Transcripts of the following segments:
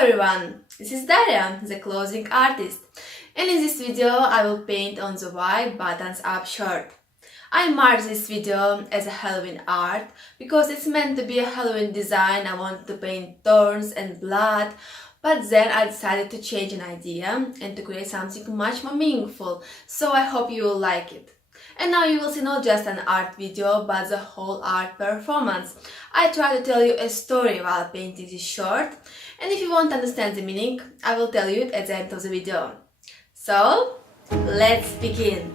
everyone, this is Daria, the clothing artist, and in this video I will paint on the white buttons up shirt. I marked this video as a Halloween art because it's meant to be a Halloween design. I wanted to paint thorns and blood, but then I decided to change an idea and to create something much more meaningful, so I hope you will like it. And now you will see not just an art video, but the whole art performance. I try to tell you a story while painting this shirt, and if you want to understand the meaning, I will tell you it at the end of the video. So, let's begin!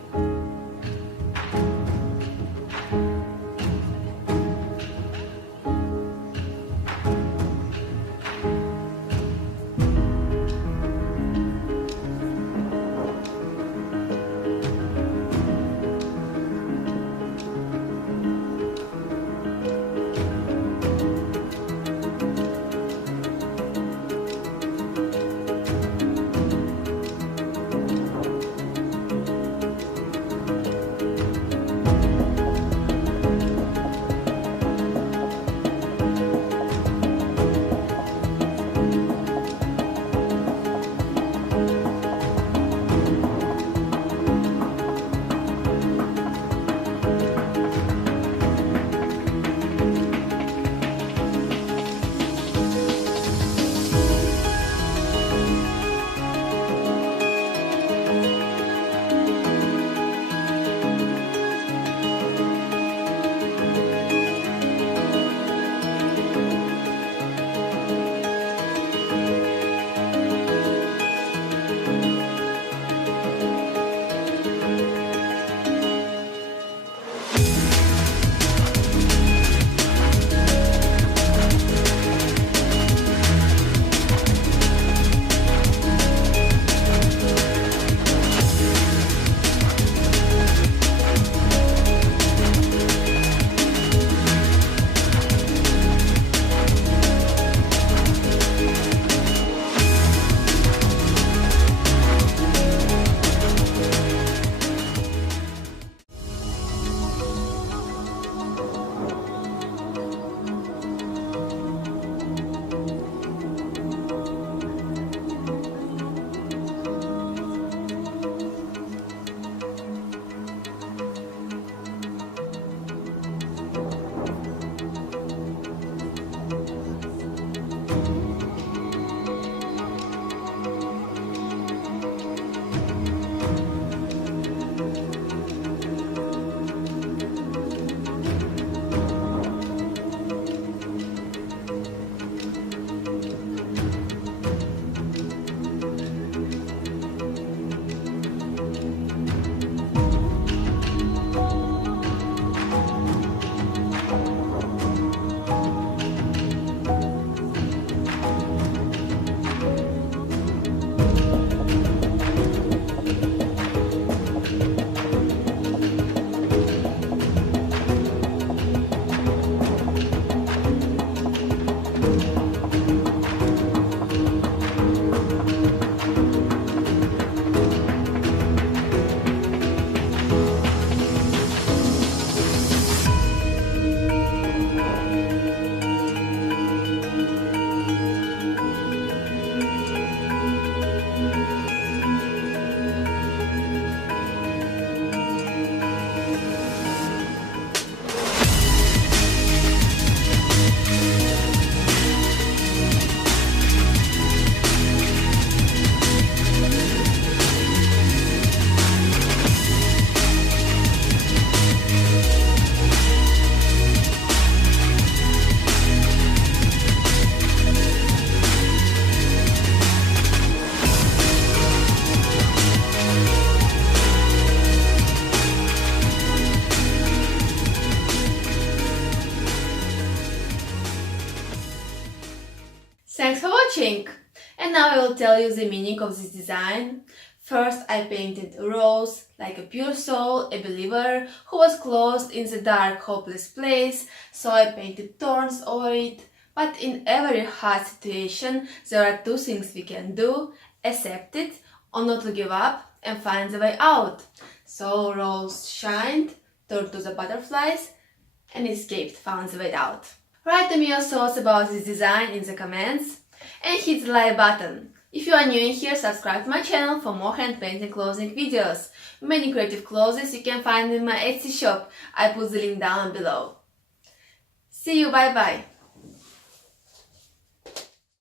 Thanks for watching! And now I will tell you the meaning of this design. First I painted Rose like a pure soul, a believer who was closed in the dark, hopeless place, so I painted thorns over it. But in every hard situation there are two things we can do: accept it or not to give up and find the way out. So Rose shined, turned to the butterflies and escaped, found the way out. Write to me your thoughts about this design in the comments. and hit the like button. If you are new in here, subscribe to my channel for more hand painting clothing videos. Many creative clothes you can find in my Etsy shop. I put the link down below. See you, bye bye.